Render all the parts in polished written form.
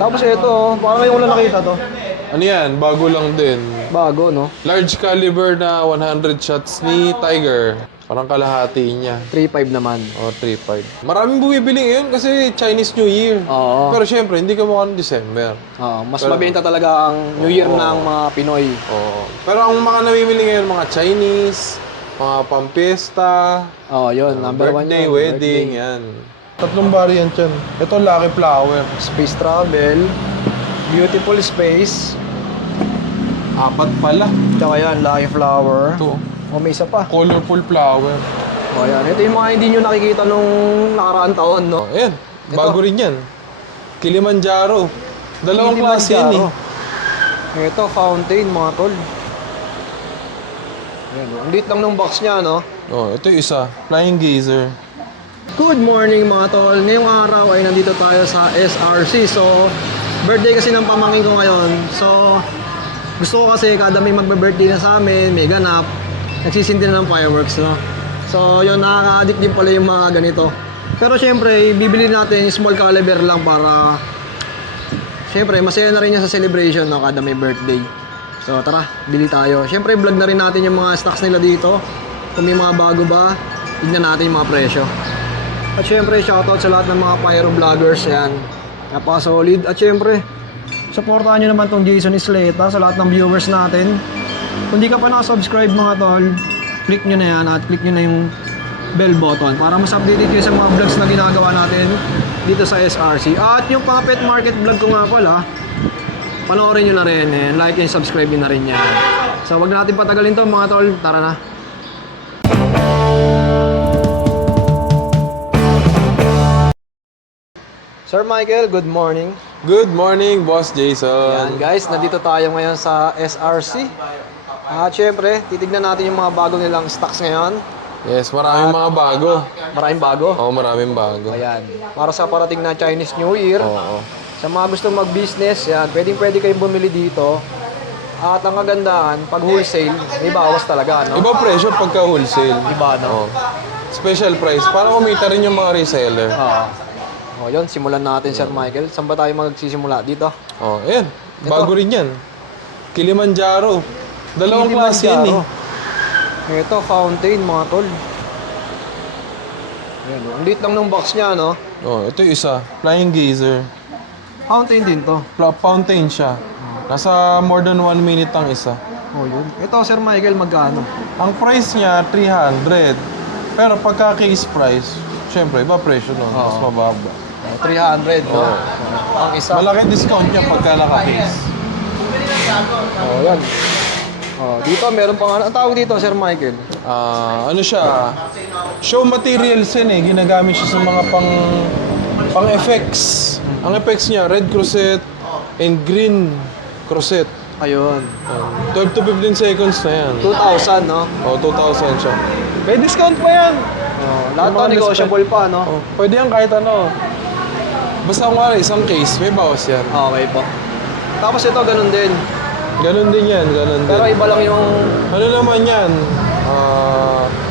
Tapos ito, parang ngayon ko lang nakita to. Ano yan? Bago lang din. Bago, no? Large caliber na 100 shots ni Tiger. Parang kalahati niya. 3.5 naman. O, 3.5. Maraming bumibili ngayon kasi Chinese New Year. Oo. Pero syempre, hindi ka mukha ng December. Oo, mas mabenta talaga ang New Year ng mga Pinoy. Oo. Pero ang mga namimili ngayon, mga Chinese, mga pampiesta, Oo, yun. Number one birthday, yun. wedding, yan. Tatlong variant yan. Ito, Lucky Flower. Space Travel. Beautiful Space. Apat pala. Tsaka yan, Lucky Flower. Ito, O, may isa pa. colorful flower. O, yan. Ito yung mga hindi nyo nakikita nung nakaraang taon, no? Oh, ayan, bago rin yan. Kilimanjaro. Dalawang klase yan eh. Ito, fountain, mga tol. Ayan, ang liit lang ng box niya, no? Oh, ito yung isa. Flying Gazer. Good morning, mga tol. Ngayong araw ay nandito tayo sa SRC. So, birthday kasi ng pamangkin ko ngayon. So, gusto ko kasi kada may magbe-birthday na sa amin, may ganap, nagsisindi na ng fireworks, no? So, yun, nakaka-addict din pala yung mga ganito. Pero syempre, bibili natin small caliber lang para syempre, masaya na rin niya sa celebration, no, kada may birthday. So, tara, bili tayo. Syempre, vlog na rin natin yung mga stocks nila dito. Kung may mga bago ba, tignan natin yung mga presyo. At syempre, shoutout sa lahat ng mga pyro vloggers, yan. Napaka-solid. At syempre, supportahan nyo naman tong Jason Isleta sa lahat ng viewers natin. Kung di ka pa nakasubscribe, mga tol, click nyo na yan at click nyo na yung bell button para mas updated kayo sa mga vlogs na ginagawa natin dito sa SRC. At yung mga pet market vlog ko nga pala, panoorin nyo na rin, like and subscribe nyo na rin yan. So wag natin patagalin to, mga tol, tara na. Sir Michael, good morning. Good morning, Boss Jason. Yan guys, nandito tayo ngayon sa SRC. At syempre, titignan natin yung mga bago nilang stocks ngayon. Yes, maraming mga bago. Maraming bago. Oo, maraming bago. Ayan. Para sa parating na Chinese New Year. Oo. Sa mga gustong mag-business, yan, pwede kayong bumili dito. At ang kagandahan, pag wholesale, may bawas talaga, no? Iba presyo pagka wholesale. Iba, no? Oo. Special price, para kumita rin yung mga reseller. Oo. O, yun, simulan natin, Sir Michael. Saan ba tayo magsisimula? Dito? Oh, ayan. Bago rin yan. Kilimanjaro. Dalawang klase yan eh. Ito, fountain, mga tol. Ayan, ang liit lang ng box niya, no? Oh, ito yung isa. Flying Gazer. Fountain din to. Fountain siya. Nasa more than 1 minute ang isa. Oh, yun. Ito, Sir Michael, magkano? Ang price niya, 300. Pero pagka case price, syempre, iba presyo nun. Mas mababa. 300, no? Ang isa. Malaki discount niya pagka naka-case. Oh, yan. Oh, dito meron pang ano tawag dito, Sir Michael? Ano siya? Show materials yan eh. Ginagamit siya sa mga pang effects. Ang effects niya, red crusette and green crusette. Ayun. 12 to 15 seconds na yan. 2,000, no? Oh, 2,000 siya. May discount pa yan. Oh, lahat Yung mga to negotiable pa, no? Oh, pwede yan kahit ano. Basta kung isang case, may bawas yan. Okay po. Tapos ito, ganun din. Ganun din yan, ganun din. Pero iba lang yung... Ano naman yan?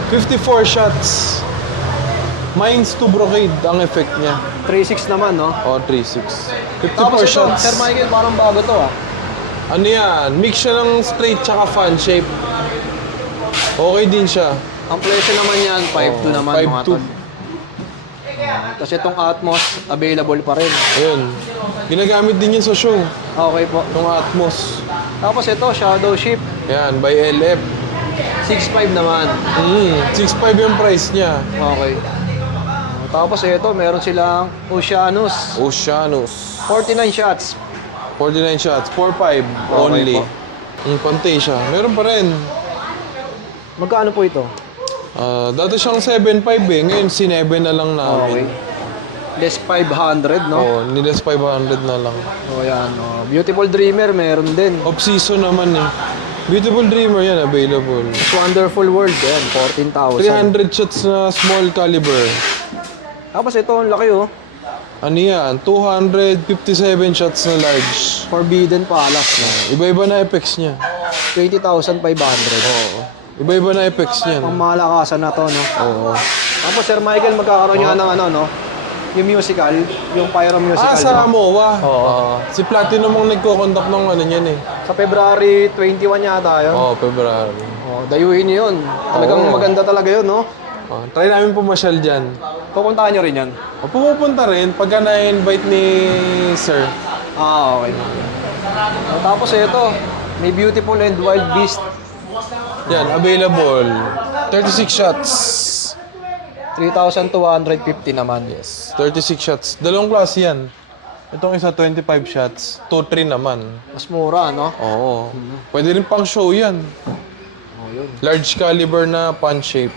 54 shots. Mines to brocade ang effect niya. 3.6 naman, no? Oh, 3.6. 54 Tapos ito, shots. Sir Michael, parang bago to, ah. Ano yan? Mix siya ng straight tsaka fan shape. Okay din siya. Ang presyo naman yan, 5.2 naman, mga 5.2. tol. Tapos itong Atmos, available pa rin. Ayun. Ginagamit din yan sa show. Okay po. Yung Atmos. Tapos ito, Shadow Ship, Yan, by LF. 6.5 naman. 6.5 yung price niya. Okay. Tapos ito, meron silang Oceanus. Oceanus. 49 shots. 49 shots. 4.5 only. po. Pantay siya. Meron pa rin. Magkano po ito? Dati siyang 7.5 eh. Ngayon, sinebe na lang Okay. namin. Less 500, no? Oo, nilas 500 na lang. O yan, oh. Beautiful Dreamer, meron din. Off-season naman eh. Beautiful Dreamer yan, available. Wonderful World, yan, 14,000. 300 shots na small caliber. Tapos ito, ang laki, oh. Ano yan? 257 shots na large. Forbidden Palace, no? Iba-iba na effects niya. 20,500. Oo. Iba-iba na effects niyan. Ang malakasan na to, no? Oo. Tapos, Sir Michael, magkakaroon niya ng ano, no? yung musical, yung Pyro musical. Sa no? MOA. Oo. Si Platinum ang nagko-conduct ng ano niyan eh. Sa February 21 yata yun. Oo, February. Oh, dayuhin niyo yun. Talagang Oo. maganda talaga yun, no? Try namin pumasyal dyan. Pupuntahan nyo rin yan. Pumupunta rin pagka na-invite ni Sir. Okay. Tapos ito, may Beautiful and Wild Beast. Yan, available. 36 shots. 3,250 naman. Yes, 36 shots. Dalawang klase yan. Itong isa 25 shots. 2-3 naman. Mas mura, no? Oo. Pwede rin pang show yan. Oh, yun. Large caliber na punch shape.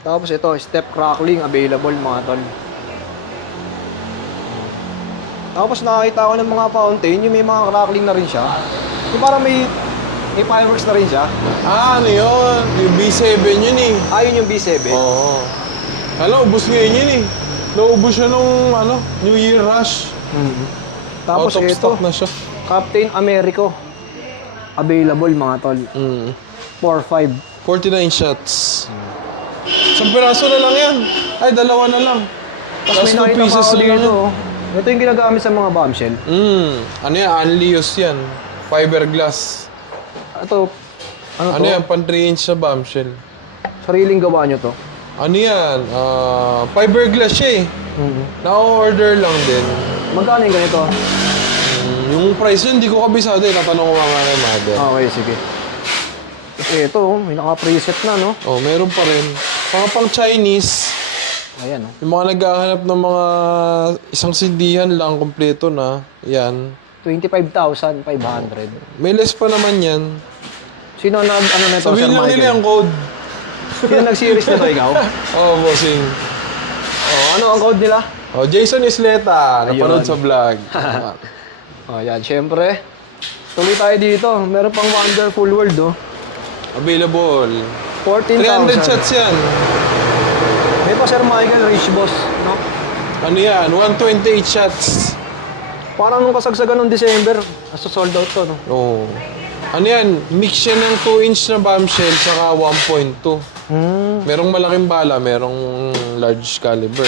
Tapos ito, step crackling available mga tol. Tapos nakakita ko ng mga fountain, yung may mga crackling na rin siya. Yung parang may fireworks na rin siya. Ano yun? Yung B7 yun eh. Ayun yung B7. Oo. Alam, ubus ngayon yun eh. Naubos siya nung New Year rush. Tapos Out of ito, stock na siya. Captain Americo. Available mga tol. 4-5. 49 shots. Isang piraso na lang yan. Ay, dalawa na lang. Tapos may 2 nakita pa pieces ako na lang dito. yan. Ito yung ginagamit sa mga bombshell. Ano yan? Unlius yan. Fiberglass. Ito, ano Ano to? yan? Pan 3 inch na bombshell. Sariling gawa nyo to. Ano yan? Fiberglass siya eh. Na-order lang din. Magkano yung ganito? Yung price yun, hindi ko kabisado eh. Natanong ko mga kay mother. Okay, sige. Tapos ito, may naka-preset na, no? Oh, meron pa rin. Mga pang Chinese. Ayan, no? Yung mga naghahanap ng mga isang sindihan lang, kompleto na. Yan. 25,500. May less pa naman yan. Sino ano nito, Sir Sabihin lang nila Michael? yung code. Sino nag-series nito, ikaw? Oh, bossing. Ano ang code nila? Oh, Jason Isleta. Napanood Ayun. sa vlog. Ayan, syempre. Tuloy tayo dito. Meron pang Wonderful World, oh. Available. 14,000. 300 shots yan. May pa Sir Michael, Rich Boss, no? Ano yan? 128 shots. Parang nung kasagsagan ng December, nasa sold out to, no? Oh. Ano yan? Mix yan ng 2 inch na bombshell saka 1.2. Merong malaking bala, merong large caliber.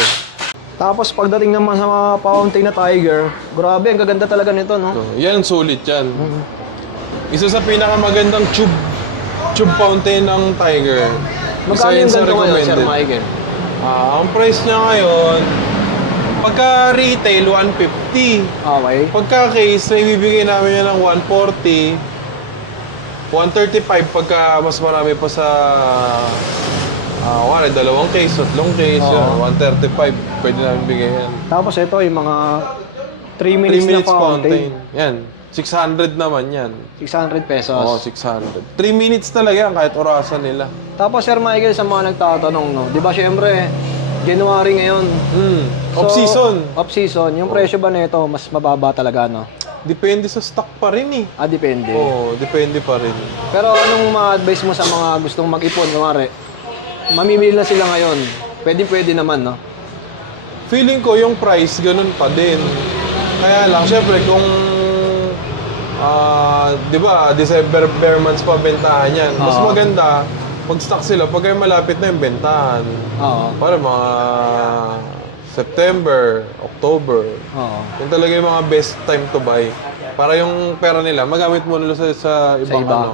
Tapos pagdating naman sa mga fountain na Tiger, grabe, ang gaganda talaga nito, no? So, yan, sulit yan. Isa sa pinakamagandang tube fountain ng Tiger. Magkano yung sa ganito ngayon, Sir recommended. Michael? Ang price niya ngayon, pagka retail, 150. Okay. Pagka case, na ibibigay namin yan ng 140. 135 pagka mas marami pa sa wala, dalawang case, tatlong case, Oo. 135, pwede namin bigyan. Tapos ito, yung mga 3 3 minutes, minutes na fountain. Yan, 600 naman yan. 600 pesos. Oo, 600. 3 minutes talaga yan, kahit orasan nila. Tapos Sir Michael, sa mga nagtatanong, no? Di ba syempre, January ngayon. Off-season. Off-season. Yung presyo ba nito, mas mababa talaga, no? Depende sa stock pa rin eh. Depende. Oo, depende pa rin. Pero anong ma-advise mo sa mga gustong mag-ipon? Kumari, mamimili na sila ngayon. Pwede naman, no? Feeling ko yung price, ganun pa din. Kaya lang, syempre, kung di ba, December bare months pa bentahan yan. Mas Oo. maganda, pag-stock sila, pag kayo malapit na yung bentahan. Oo. Para mga September, October. Oo. Yan talaga yung mga best time to buy. Para yung pera nila, magamit mo nila sa ibang iba.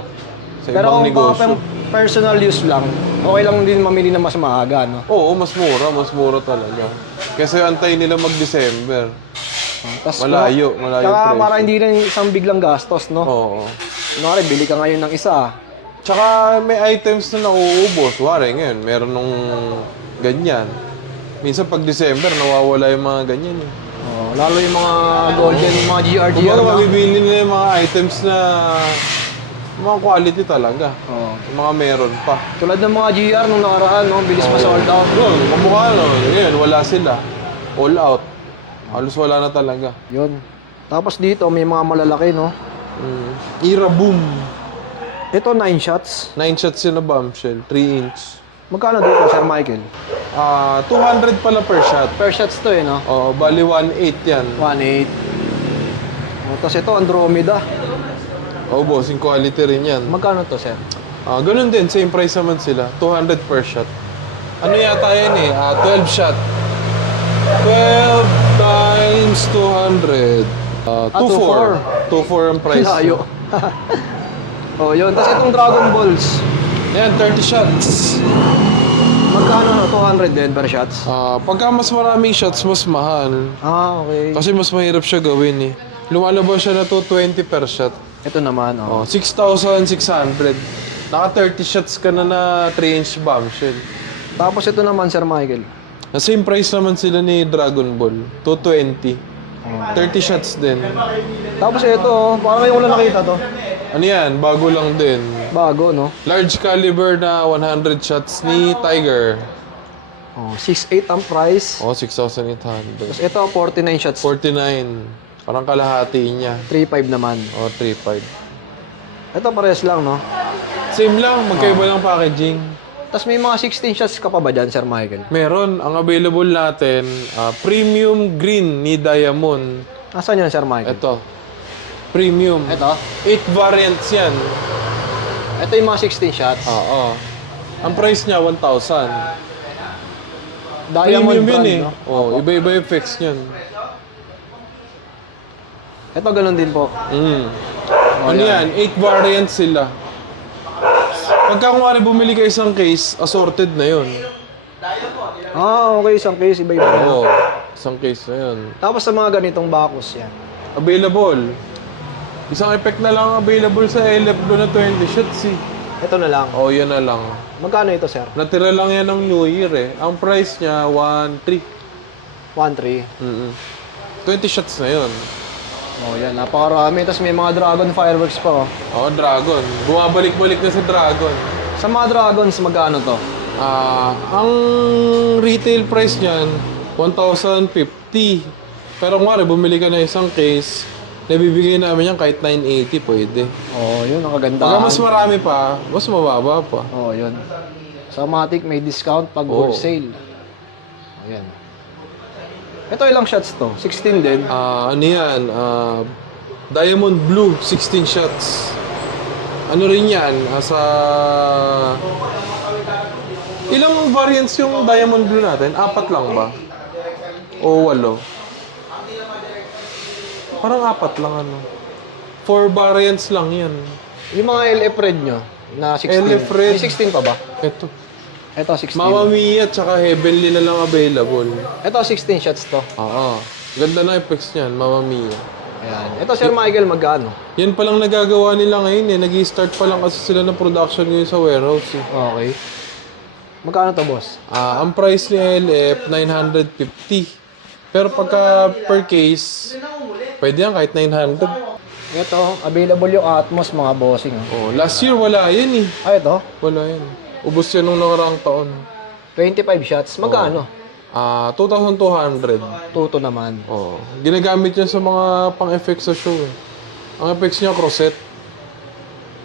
sa Pero ibang kung negosyo. pang personal use lang, okay lang din mamili na mas maaga, no? Oo, mas mura talaga. Kasi antayin nila mag-December. Tas, Malayo Tsaka presyo. para hindi rin isang biglang gastos, no? Oo. Kunwari, bili ka ngayon ng isa. Tsaka may items na nauubos. Wari ngayon, meron nung ganyan. Minsan pag December, nawawala yung mga ganyan eh. Lalo yung mga golden, yung mga GR Kumbaga, na. mabibili nila yung mga items na mga quality talaga. Oo. Yung mga meron pa. Tulad ng mga GR nung nakaraan, no? Bilis pa sold out. Yun, kamukha ngayon, wala sila. All out. Halos wala na talaga. Yun. Tapos dito, may mga malalaki, no? Ira Boom. Ito, 9 shots. 9 shots yun na bombshell, 3 inch. Magkano dito, Sir Michael? 200 pala per shot. Per shots to, eh, no? Oh, bali 1.8 yan. 1.8. Tapos ito, Andromeda. Oh, boss, yung quality rin yan. Magkano to, Sir? Ganun din, same price naman sila. 200 per shot. Ano yata yan eh? 12 shot. 12 times 200. 2.4. 2.4 ang price. Layo. Oh, yun. Tapos itong Dragon Balls. Yan, 30 shots. Magkano? 200 din per shots? Pagka mas maraming shots, mas mahal. Okay. Kasi mas mahirap siya gawin eh. Lumalabas siya na 220 per shot. Ito naman, oh. 6,600. Naka 30 shots ka na na 3-inch bombshell. Tapos ito naman, Sir Michael. Na same price naman sila ni Dragon Ball. 220. 30 shots din. Tapos ito, oh. Parang ngayon ko lang nakita to. Ano yan? Bago lang din. Bago, no? Large caliber na 100 shots ni Tiger. Oh, 6.8 ang price. 6,800. Tapos ito, 49 shots. 49. Parang kalahati niya. 3.5 naman. 3.5. Ito pares lang, no? Same lang, magkaiba lang packaging. Tapos may mga 16 shots ka pa ba dyan, Sir Michael? Meron, ang available natin, premium green ni Diamond. Nasaan yan, Sir Michael? Ito, premium. Ito? 8 variants yan. Ito yung mga 16 shots. Oo. Ang price niya, 1,000. Diamond Premium brand, yun eh. no? Iba-iba yung effects niyan. Ito, ganun din po. Ano yan? 8 variants sila. Pagka kung bumili ka isang case, assorted na yun. Okay. Isang case, iba-iba na. Oo. Isang case na yun. Tapos sa mga ganitong bakos yan. Available. Isang effect na lang available sa LF doon na 20 shots eh. Ito na lang. Yan na lang. Magkano ito, Sir? Natira lang yan ng New Year eh. Ang price niya, 1,300. 1.3. 20 shots na yun. Oh, yan. Napakarami. Tapos may mga dragon fireworks pa, oh. Dragon. Bumabalik-balik na si Dragon. Sa mga dragons, magkano to? Ang retail price niyan, 1,050. Pero kung bumili ka na isang case, nabibigay namin yan kahit 980 pwede. Oh, yun. Ang Pagka kagandahan. mas marami pa, mas mababa pa. Oh, yun. Sa Matic, may discount pag wholesale. Ayan. Ito ilang shots to? 16 din. Ano yan? Diamond Blue, 16 shots. Ano rin yan? Ilang variants yung Diamond Blue natin? 4 lang ba? O 8? Parang 4 lang ano. 4 variants lang yan. Yung mga LF Red nyo, na 16. LF Red. May 16 pa ba? Ito. Ito, 16. Mama Mia at saka Heavenly na lang available. Ito, 16 shots to. Oo. Ganda na effects niyan, Mama Mia. Ayan. Ito, Sir Michael, magkano? Yan palang nagagawa nila ngayon eh. Nag-i-start pa lang kasi sila ng production ngayon sa warehouse eh. Okay. Magkano to, boss? Ang price ni LF, 950. Pero pagka per case, pwede yan kahit 900. Ito, available yung Atmos, mga bossing. Last year wala yan eh. Ito, Wala yan. Ubus yan nung nakaraang taon. 25 shots. Magkano? 2,200. Tuto naman. Ginagamit yan sa mga pang-effects sa show eh. Ang effects niya, crosset.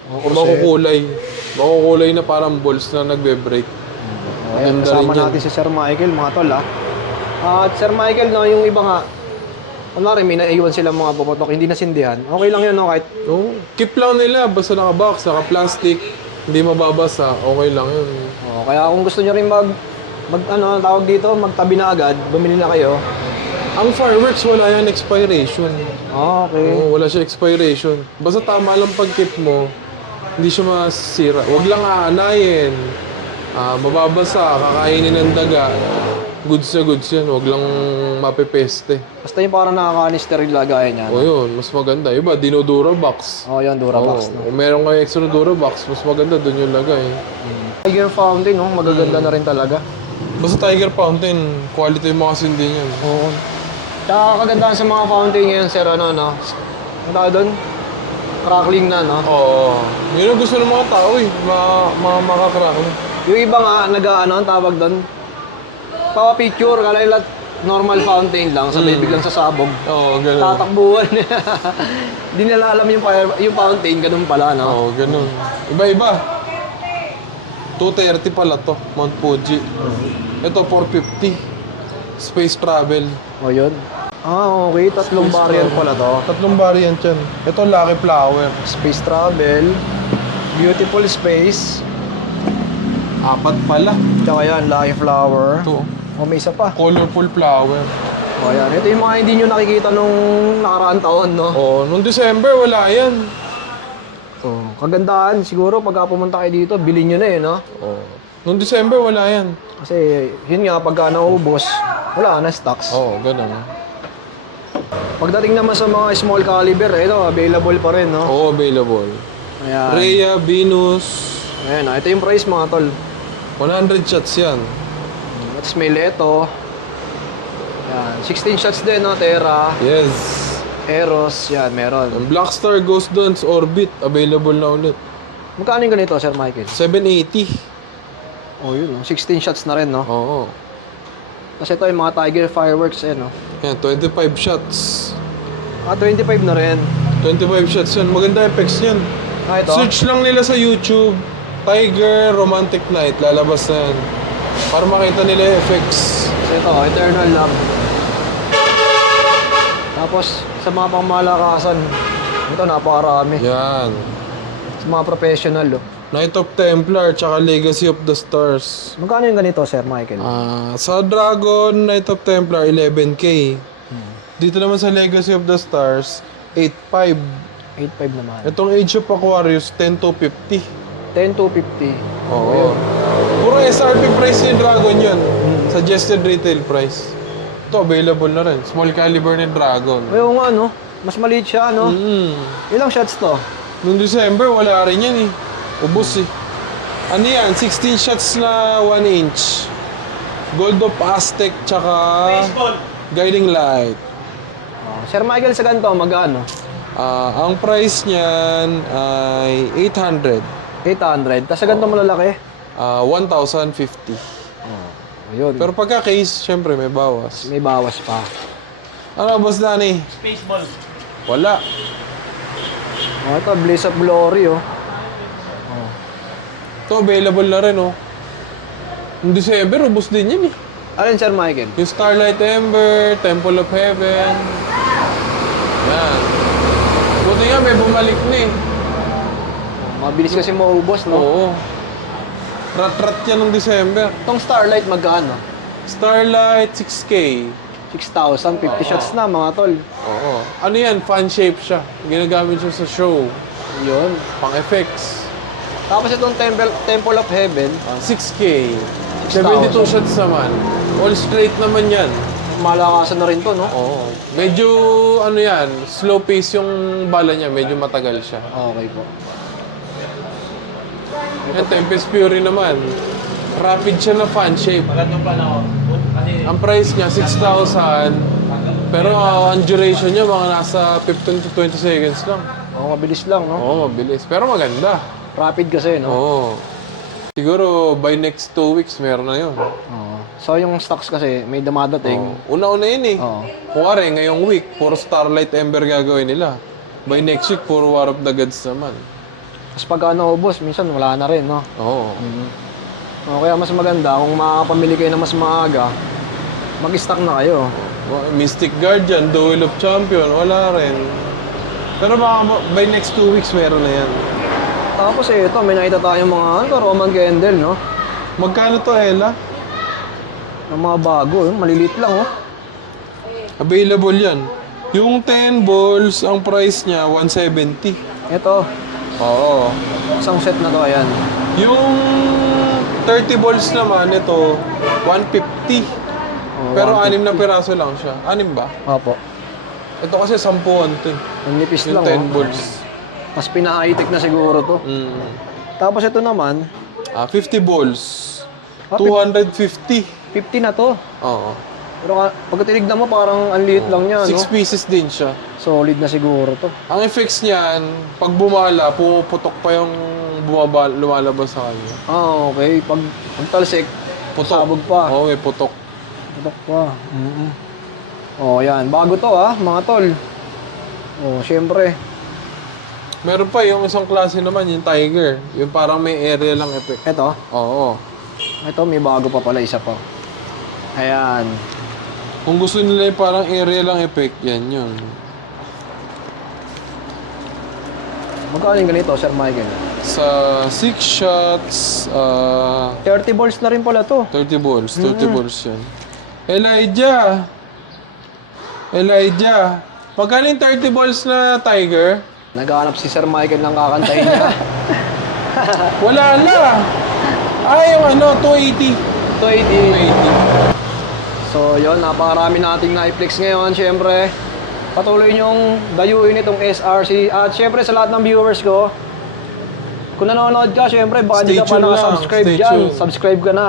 Makukulay. Makukulay na parang balls na nagbe-break. Ayan, Maganda kasama rin yan. natin si Sir Michael, mga tol, ha? At Sir Michael, no, yung iba nga, kunwari, may naiwan silang mga puputok, hindi nasindihan. Okay lang yun, no? Kahit, Keep lang nila. Basta naka-box, naka-plastic. Hindi mababasa. Okay lang yun. kaya kung gusto nyo rin tawag dito, magtabi na agad, bumili na kayo. Ang fireworks, wala yan expiration. Okay. Wala siya expiration. Basta tama lang pag-keep mo, hindi siya masira. Huwag lang aanayin. Mababasa, kakainin ng daga. Goods na goods yan. Huwag lang mapepeste. Basta yung parang nakaka-steril lagayan niya. Yun. Mas maganda. Iba, Dino-Durabox. Yan, Durabox. No? Kung meron kayo extra Durabox, mas maganda doon yung lagay. Tiger Fountain, no? Magaganda na rin talaga. Basta Tiger Fountain, quality yung mga sindi niyan. Oo. Tsaka kagandahan sa mga fountain ngayon, Sir, ano? Ano tawag doon? Crackling na, no? Yun ang gusto ng mga tao eh. Makakarakan. Yung iba nga, ang tawag doon, picture, kala nila normal fountain lang, sabay biglang sasabog. Ganun. Tatakbuhan. Hindi nila alam yung fountain, ganun pala, no? Ganun. Iba-iba. 230 pala to, Mount Fuji. Ito, 450. Space Travel. Yun. Okay. Tatlong variant pala to. Tatlong variant yan. Ito, Lucky Flower. Space Travel, Beautiful Space, 4 pala. tsaka yan, Lucky Flower. Ito. O, may isa pa. Colorful flower. O, yan. Ito yung mga hindi nyo nakikita nung nakaraang taon, no? Oh, nung December, wala yan. Oh, kagandahan siguro pagka pumunta kayo dito, bilhin nyo na no? Oh. Nung December, wala yan. Kasi yun nga, pagka naubos, wala na stocks. Oo, ganun. Pagdating naman sa mga small caliber, ito, available pa rin, no? Oo, available. Ayan. Rhea, Venus, Ayan, ito yung price mga tol. 100 shots yan. Let's mail ito. Ayan, 16 shots din, no? Terra, Yes. Eros, yan, meron. Ang Blackstar Ghost Dance Orbit, available na ulit. Magkano yung ganito, Sir Michael? 780. Oh, yun, no? 16 shots na rin, no? Oo. Kasi ito yung mga Tiger Fireworks, no? Yan, 25 shots. 25 na rin. 25 shots yan. Maganda effects yan. Ito? Search lang nila sa YouTube, Tiger Romantic Night, lalabas na yan. Para makita nila yung effects. So ito, Eternal Love. Tapos, sa mga pangmalakasan, ito napakarami. Yan. Sa mga professional, Knight of Templar, tsaka Legacy of the Stars. Magkano yung ganito, Sir Michael? Sa Dragon, Knight of Templar, 11K. Dito naman sa Legacy of the Stars, 8.5. 8.5 naman. Itong Age of Aquarius, 10 to 50. 10 to 50. Oo. Puro SRP price yung Dragon yun. Suggested retail price. Ito, available na rin. Small caliber ni Dragon. Ayaw nga, no? Mas maliit siya, no? Ilang shots to? Noong December, wala rin yan eh. Ubus eh. Ano yan? 16 shots na 1 inch. Gold of Aztec, tsaka Guiding Light. Sir Michael, sa ganito, magkano? Ang price niyan ay 800. 800. Tapos sa ganito malalaki? 1,050. Ayun. Pero pagka case, syempre may bawas. May bawas pa. Ano, Boss Danny? Baseball. Wala. Ito, Blaze of Glory, Ito, available na rin, oh. Yung December, ubos din yan, eh. Alin, Sir Michael? Yung Starlight Ember, Temple of Heaven. Yan. Buti nga, may bumalik na, eh. Mabilis kasi maubos, no? Oo. Rat-rat yan ng December. Itong Starlight, magkano? Starlight, 6K. 6,000, 50 shots na, mga tol. Oo. Ano yan? Fan shape siya. Ginagamit siya sa show. Yun. Pang effects. Tapos itong Temple of Heaven, 6K. 6,000. 72 shots naman. All straight naman yan. malakasan na rin to, no? Oo. Medyo, ano yan, slow pace yung bala niya. Medyo matagal siya. Okay po. Yung Tempest Fury naman. Rapid siya na fan shape. Magandang panahon. Kasi Ang price niya, 6,000. Pero ang duration niya, mga nasa 15 to 20 seconds lang. Oo, mabilis lang, no? Oo, mabilis. Pero maganda. Rapid kasi, no? Oo. Siguro by next 2 weeks, meron na yun. Oo. So, yung stocks kasi, may dumadating. Una-una yun eh. Oo. Kuwari, ngayong week, puro Starlight Ember gagawin nila. By next week, puro War of the Gods naman. Tapos pagka naubos, minsan wala na rin, no? Oo. O, kaya mas maganda, kung makakapamili kayo na mas maaga, mag-stock na kayo. Mystic Guardian, Duel of Champion, wala rin. Pero baka by next 2 weeks, meron na yan. Tapos ito, may nakita tayong mga Roman candle, no? Magkano to, Ella? Ang mga bago, maliliit lang, oh. Available yan. Yung 10 balls, ang price niya, 170. Ito, Oo. isang set na to, ayan. Yung 30 balls naman, ito, 150. Oh, Pero 6 na piraso lang siya. 6 ba? Opo. Ito kasi 10 to eh. Ang nipis Yung lang, 10 oh. balls. Mas pina-high-tech na siguro to. Tapos ito naman, 50 balls. Ah, 250. 50 na to. Oo. Pero pag tinignan mo, parang ang liit lang niya, 6 no? pieces din siya. Solid na siguro to. Ang effects niyan, pag bumala, pumuputok pa yung lumalabas sa kanya. Ah, okay. Pag talsik, Putok. sabog pa. Oo, may putok. Putok pa. Oh, yan. Bago to, mga tol. Oh, syempre. Meron pa yung isang klase naman, yung Tiger. Yung parang may area lang effect. Ito. Oo. Ito, may bago pa pala. Isa pa. Ayan. Kung gusto nila yung parang area lang effect, yan yun. Magkano yung ganito, Sir Michael? Sa 6 shots, 30 balls na rin pala to. 30 balls. 30 balls yan. Elijah! Elijah! Magkano yung 30 balls na Tiger? Naghahanap si Sir Michael ng kakantahin niya. Wala na! Yung 280. 280. So yun, napakarami nating na-flex ngayon. Siyempre, patuloy nyong dayuin itong SRC. At siyempre sa lahat ng viewers ko, kung nanonood ka, siyempre baka hindi Stay ka pa tuned lang, nakasubscribe stay dyan. tuned. Subscribe ka na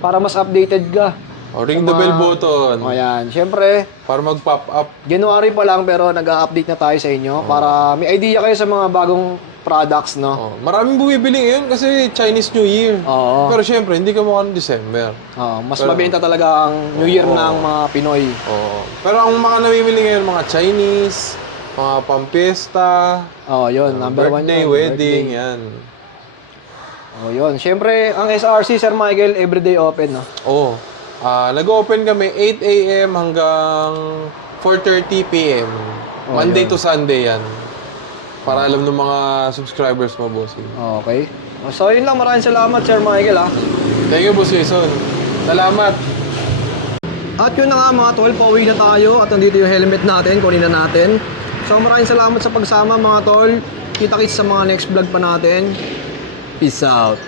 para mas updated ka. Ring the bell button. O yan, siyempre, Para mag-pop up. January pa lang pero nag-update na tayo sa inyo para may idea kayo sa mga bagong products, no? Maraming bumibili ngayon kasi Chinese New Year. Oo. Pero syempre, hindi ka mukha ng December. Mas mabenta talaga ang New Year ng mga Pinoy. Pero ang mga namimili ngayon, mga Chinese, mga pampesta, Yun, number one birthday, yun. wedding, Birthday. yan. Yun. Siyempre, ang SRC, Sir Michael, everyday open, no? Nag-open kami 8 a.m. hanggang 4:30 p.m. Monday to Sunday yan. Para alam ng mga subscribers mo, bossing. Okay. So, yun lang. Maraming salamat, Sir Michael, ha? Thank you, Boss Jason. Salamat. At yun na nga, mga tol, pauwi na tayo. At nandito yung helmet natin, kunin na natin. So, maraming salamat sa pagsama, mga tol. Kita-kits sa mga next vlog pa natin. Peace out.